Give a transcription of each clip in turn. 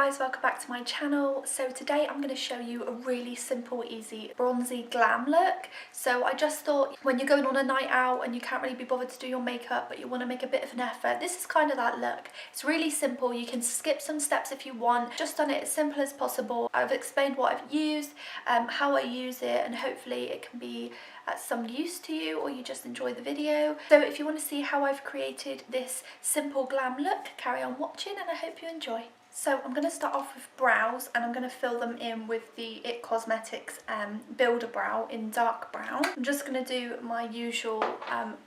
guys, welcome back to my channel. So today I'm going to show you a really simple, easy, bronzy glam look. So I just thought when you're going on a night out and you can't really be bothered to do your makeup but you want to make a bit of an effort, this is kind of that look. It's really simple. You can skip some steps if you want. Just done it as simple as possible. I've explained what I've used, how I use it, and hopefully it can be some use to you or you just enjoy the video. So if you want to see how I've created this simple glam look, carry on watching and I hope you enjoy. So I'm going to start off with brows and I'm going to fill them in with the IT Cosmetics Builder Brow in dark brown. I'm just going to do my usual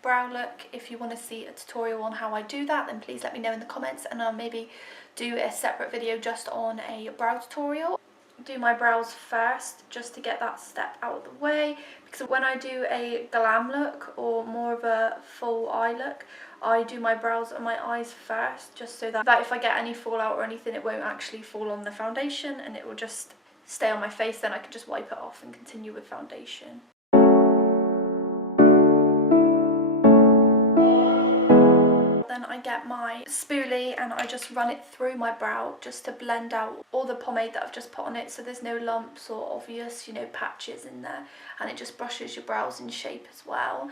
brow look. If you want to see a tutorial on how I do that, then please let me know in the comments and I'll maybe do a separate video just on a brow tutorial. Do my brows first just to get that step out of the way, because when I do a glam look or more of a full eye look, I do my brows and my eyes first, just so that if I get any fallout or anything, it won't actually fall on the foundation and it will just stay on my face. Then I can just wipe it off and continue with foundation. Then I get my spoolie and I just run it through my brow just to blend out all the pomade that I've just put on it, so there's no lumps or obvious, you know, patches in there, and it just brushes your brows in shape as well.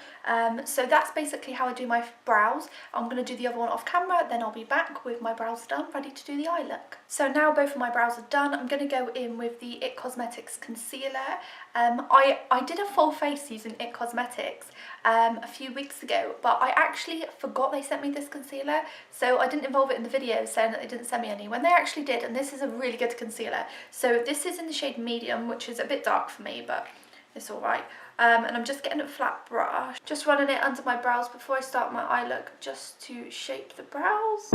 So that's basically how I do my brows. I'm going to do the other one off camera, then I'll be back with my brows done, ready to do the eye look. So now both of my brows are done, I'm going to go in with the IT Cosmetics concealer. I did a full face using IT Cosmetics a few weeks ago, but I actually forgot they sent me this concealer, so I didn't involve it in the video saying that they didn't send me any, when they actually did, and this is a really good concealer. So this is in the shade medium, which is a bit dark for me, but it's alright. And I'm just getting a flat brush, just running it under my brows before I start my eye look, just to shape the brows.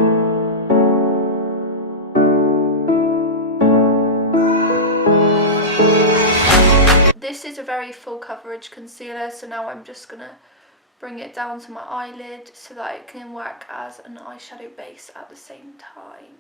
This is a very full coverage concealer, so now I'm just gonna bring it down to my eyelid so that it can work as an eyeshadow base at the same time.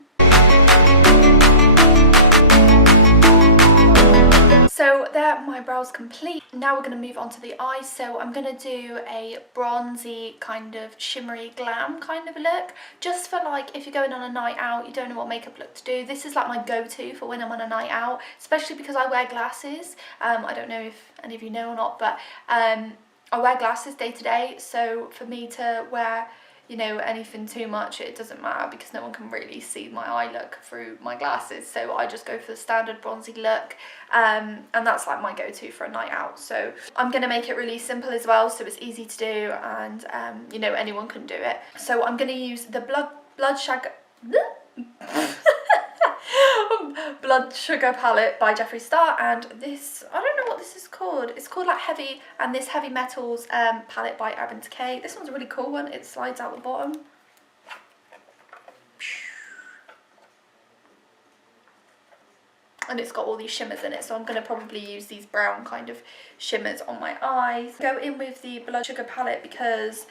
So there, my brows complete. Now we're going to move on to the eyes. So I'm going to do a bronzy kind of shimmery glam kind of look, just for like if you're going on a night out, you don't know what makeup look to do. This is like my go-to for when I'm on a night out, especially because I wear glasses. I don't know if any of you know or not, but I wear glasses day to day, so for me to wear, you know, anything too much, it doesn't matter because no one can really see my eye look through my glasses. So I just go for the standard bronzy look, and that's like my go-to for a night out. So I'm going to make it really simple as well, so it's easy to do and you know, anyone can do it. So I'm going to use the Blood Sugar palette by Jeffree Star, and this, I don't know what this is called, it's called like Heavy, and this Heavy Metals palette by Urban Decay. This one's a really cool one, it slides out the bottom. And it's got all these shimmers in it, so I'm going to probably use these brown kind of shimmers on my eyes. Go in with the Blood Sugar palette because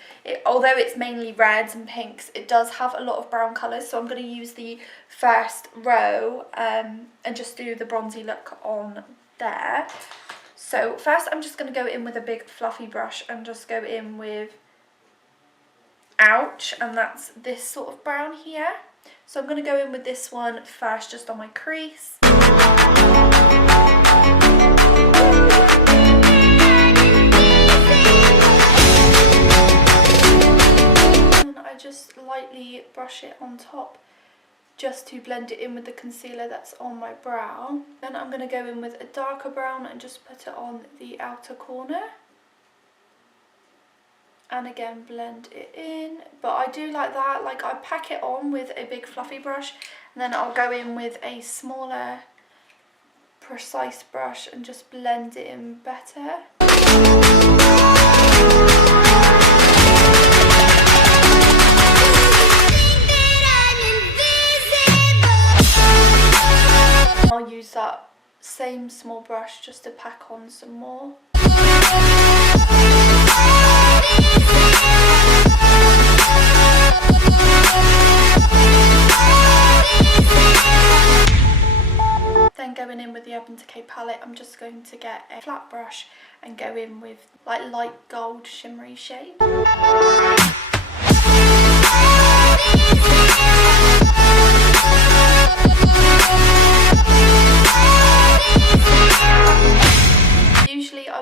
although it's mainly reds and pinks, it does have a lot of brown colours, so I'm going to use the first row and just do the bronzy look on there. So first I'm just going to go in with a big fluffy brush and just go in with Ouch, and that's this sort of brown here. So I'm going to go in with this one first just on my crease. And I just lightly brush it on top just to blend it in with the concealer that's on my brow. Then I'm going to go in with a darker brown and just put it on the outer corner. And again blend it in, but I do like that, like I pack it on with a big fluffy brush and then I'll go in with a smaller precise brush and just blend it in better. I'll use that same small brush just to pack on some more. Then going in with the Urban Decay palette, I'm just going to get a flat brush and go in with like light gold shimmery shade.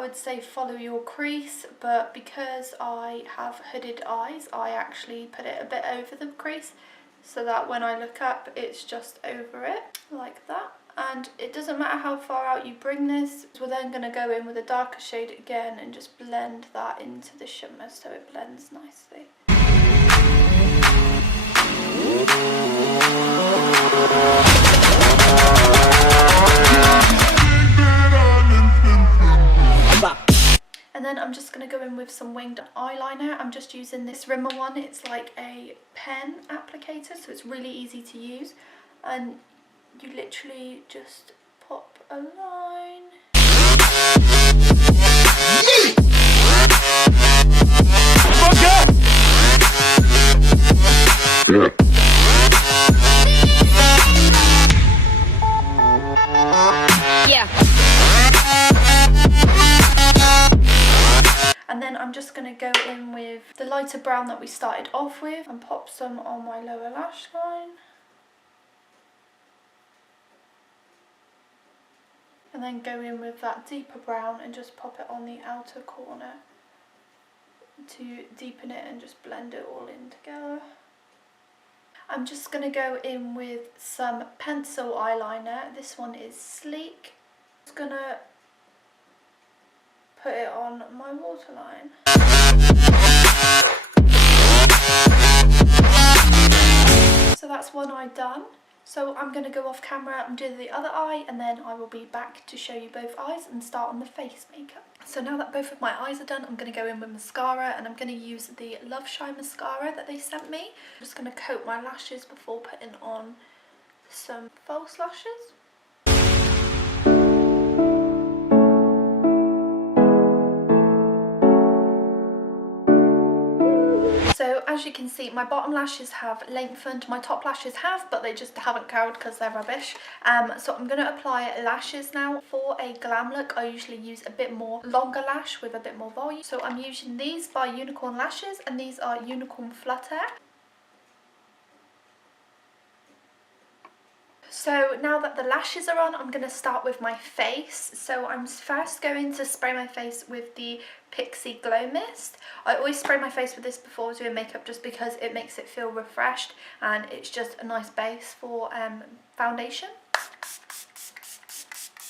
would say follow your crease, but because I have hooded eyes, I actually put it a bit over the crease so that when I look up, it's just over it, like that. And it doesn't matter how far out you bring this. We're then going to go in with a darker shade again and just blend that into the shimmer so it blends nicely. And then I'm just going to go in with some winged eyeliner. I'm just using this Rimmel one. It's like a pen applicator, so it's really easy to use. And you literally just pop a line. Yeah. And then I'm just going to go in with the lighter brown that we started off with and pop some on my lower lash line. And then go in with that deeper brown and just pop it on the outer corner to deepen it and just blend it all in together. I'm just going to go in with some pencil eyeliner. This one is Sleek. I'm just going to put it on my waterline. So that's one eye done. So I'm going to go off camera and do the other eye, and then I will be back to show you both eyes and start on the face makeup. So now that both of my eyes are done, I'm going to go in with mascara, and I'm going to use the Love Shine mascara that they sent me. I'm just going to coat my lashes before putting on some false lashes. So as you can see, my bottom lashes have lengthened, my top lashes have, but they just haven't curled because they're rubbish. So I'm going to apply lashes now. For a glam look, I usually use a bit more longer lash with a bit more volume. So I'm using these by Unicorn Lashes, and these are Unicorn Flutter. So now that the lashes are on, I'm going to start with my face. So I'm first going to spray my face with the Pixie Glow Mist. I always spray my face with this before doing makeup just because it makes it feel refreshed and it's just a nice base for foundation.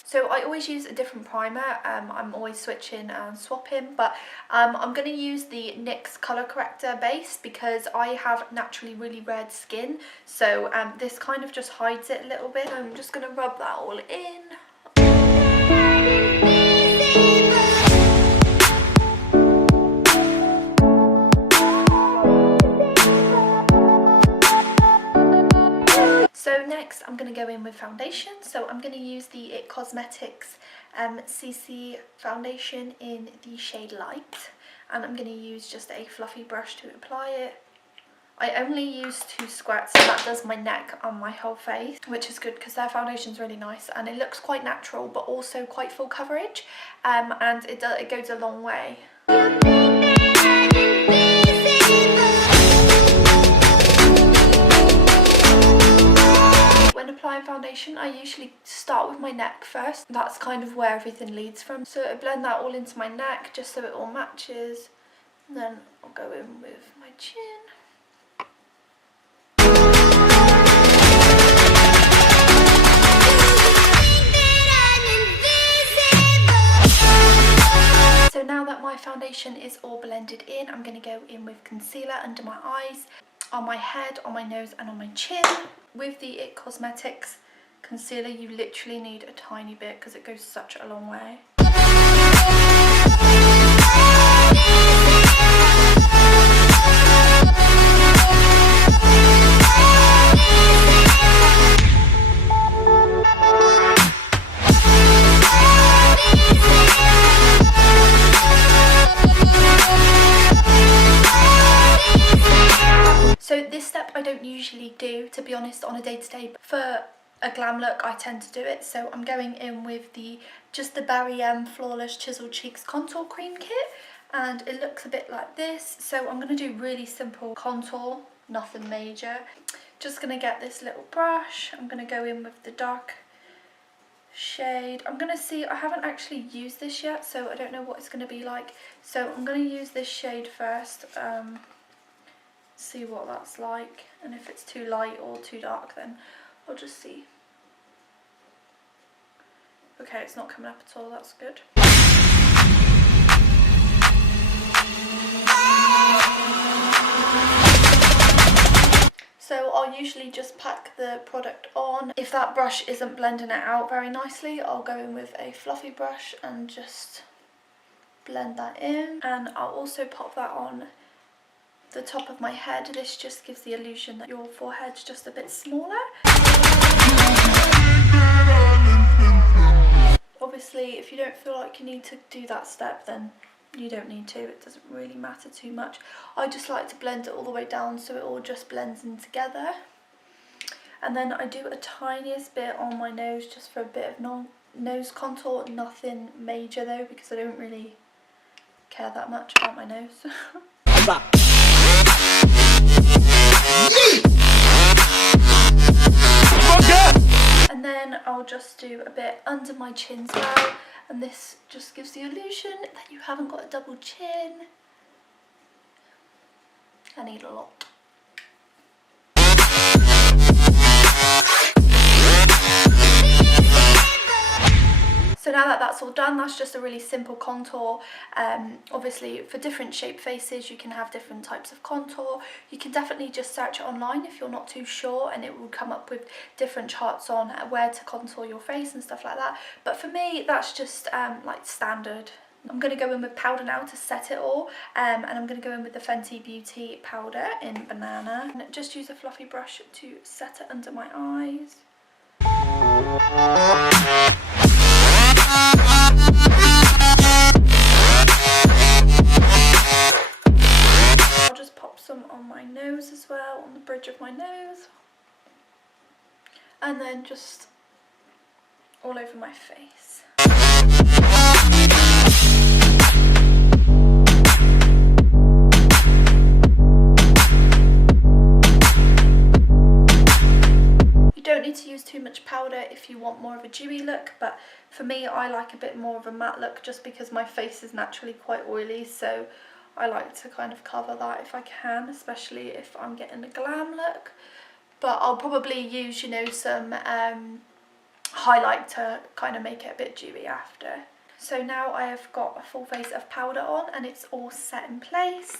So I always use a different primer. I'm always switching and swapping, but I'm going to use the NYX Colour Corrector base because I have naturally really red skin. So this kind of just hides it a little bit. So I'm just going to rub that all in. So next I'm going to go in with foundation. So I'm going to use the IT Cosmetics CC foundation in the shade Light, and I'm going to use just a fluffy brush to apply it. I only use 2 squirts, so that does my neck and my whole face, which is good because their foundation's really nice and it looks quite natural but also quite full coverage, and it goes a long way. When applying foundation, I usually start with my neck first. That's kind of where everything leads from. So I blend that all into my neck just so it all matches. And then I'll go in with my chin. So now that my foundation is all blended in, I'm going to go in with concealer under my eyes, on my head, on my nose and on my chin. With the IT Cosmetics concealer, you literally need a tiny bit because it goes such a long way. So this step I don't usually do, to be honest, on a day-to-day, but for a glam look I tend to do it. So I'm going in with just the Barry M Flawless Chiseled Cheeks Contour Cream Kit, and it looks a bit like this. So I'm going to do really simple contour, nothing major. Just going to get this little brush. I'm going to go in with the dark shade. I'm going to see, I haven't actually used this yet, so I don't know what it's going to be like. So I'm going to use this shade first, see what that's like, and if it's too light or too dark then I'll just see. Okay, it's not coming up at all, that's good. So I'll usually just pack the product on. If that brush isn't blending it out very nicely, I'll go in with a fluffy brush and just blend that in. And I'll also pop that on the top of my head. This just gives the illusion that your forehead's just a bit smaller. Obviously, if you don't feel like you need to do that step, then you don't need to. It doesn't really matter too much. I just like to blend it all the way down so it all just blends in together. And then I do a tiniest bit on my nose just for a bit of nose contour. Nothing major though, because I don't really care that much about my nose. And then I'll just do a bit under my chin as well, and this just gives the illusion that you haven't got a double chin. I need a lot. So now that that's all done, that's just a really simple contour. Obviously for different shape faces you can have different types of contour. You can definitely just search it online if you're not too sure, and it will come up with different charts on where to contour your face and stuff like that. But for me that's just like standard. I'm going to go in with powder now to set it all, and I'm going to go in with the Fenty Beauty powder in Banana. And just use a fluffy brush to set it under my eyes. I'll just pop some on my nose as well, on the bridge of my nose, and then just all over my face. You don't need to use too much powder if you want more of a dewy look, but for me I like a bit more of a matte look just because my face is naturally quite oily, so I like to kind of cover that if I can, especially if I'm getting a glam look. But I'll probably use, you know, some highlight to kind of make it a bit dewy after. So now I have got a full face of powder on and it's all set in place.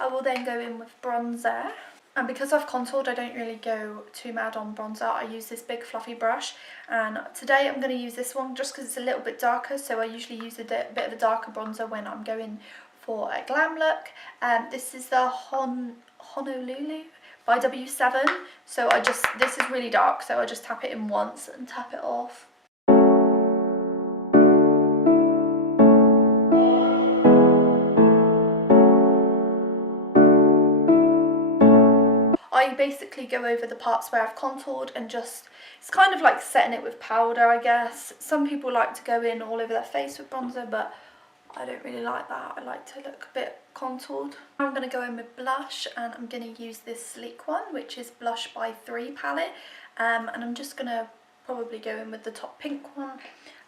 I will then go in with bronzer. And because I've contoured, I don't really go too mad on bronzer. I use this big fluffy brush, and today I'm going to use this one just because it's a little bit darker, so I usually use a bit of a darker bronzer when I'm going for a glam look. This is the Honolulu by W7, so this is really dark, so I just tap it in once and tap it off. I basically go over the parts where I've contoured and just, it's kind of like setting it with powder, I guess. Some people like to go in all over their face with bronzer, but I don't really like that. I like to look a bit contoured. I'm going to go in with blush, and I'm going to use this sleek one, which is Blush by 3 palette. And I'm just going to probably go in with the top pink one.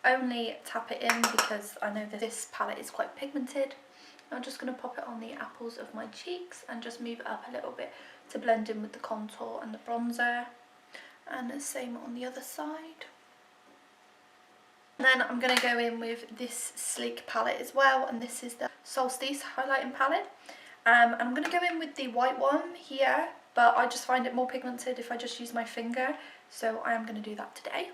Only tap it in because I know that this palette is quite pigmented. I'm just going to pop it on the apples of my cheeks and just move it up a little bit to blend in with the contour and the bronzer, and the same on the other side. And then I'm going to go in with this sleek palette as well, and this is the Solstice highlighting palette. And I'm going to go in with the white one here, but I just find it more pigmented if I just use my finger, so I am going to do that today.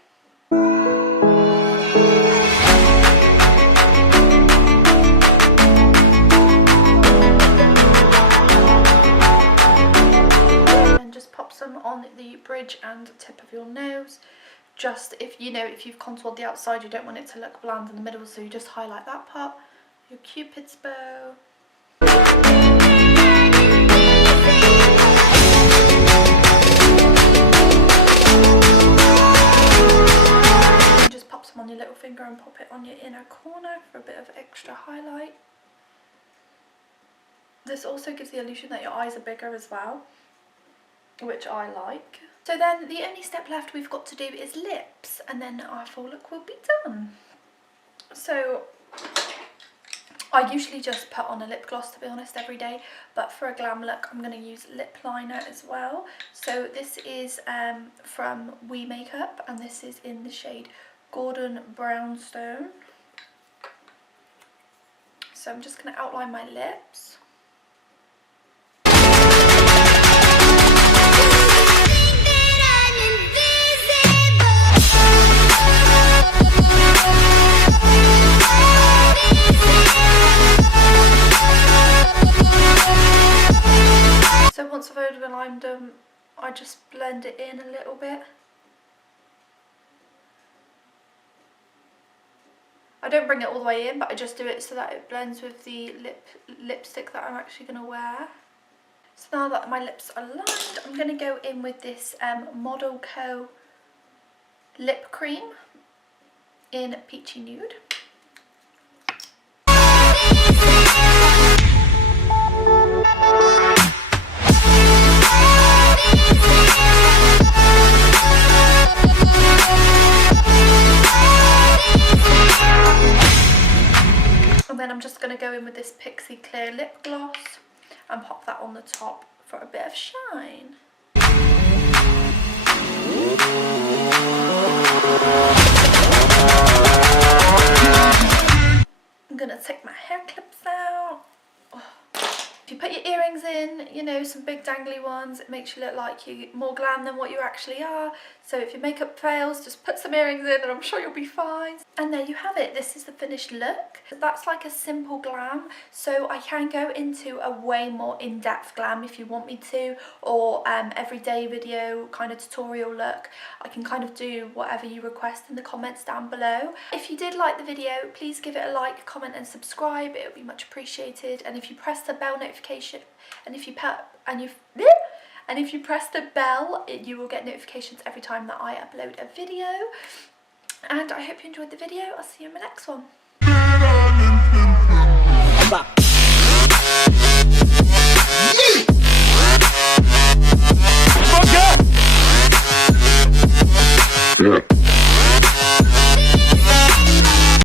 Some on the bridge and tip of your nose. Just if you've contoured the outside, you don't want it to look bland in the middle, so you just highlight that part. Your Cupid's bow. And just pop some on your little finger and pop it on your inner corner for a bit of extra highlight. This also gives the illusion that your eyes are bigger as well. which I like. So then the only step left we've got to do is lips, and then our full look will be done. So I usually just put on a lip gloss, to be honest, every day, but for a glam look I'm going to use lip liner as well. So this is from We Makeup, and this is in the shade Golden Brownstone. So I'm just going to outline my lips. So once I've overlined them, I just blend it in a little bit. I don't bring it all the way in, but I just do it so that it blends with the lipstick that I'm actually going to wear. So now that my lips are lined, I'm going to go in with this Model Co lip cream in Peachy Nude. And then I'm just going to go in with this Pixie Clear Lip Gloss and pop that on the top for a bit of shine. I'm going to take my hair clips out. If you put your earrings in, you know, some big dangly ones, it makes you look like you're more glam than what you actually are. So if your makeup fails, just put some earrings in and I'm sure you'll be fine. And there you have it. This is the finished look. That's like a simple glam. So I can go into a way more in-depth glam if you want me to, or everyday video kind of tutorial look. I can kind of do whatever you request in the comments down below. If you did like the video, please give it a like, comment and subscribe. It would be much appreciated. And if you press the bell notification, and if you press the bell, you will get notifications every time that I upload a video. And I hope you enjoyed the video. I'll see you in my next one.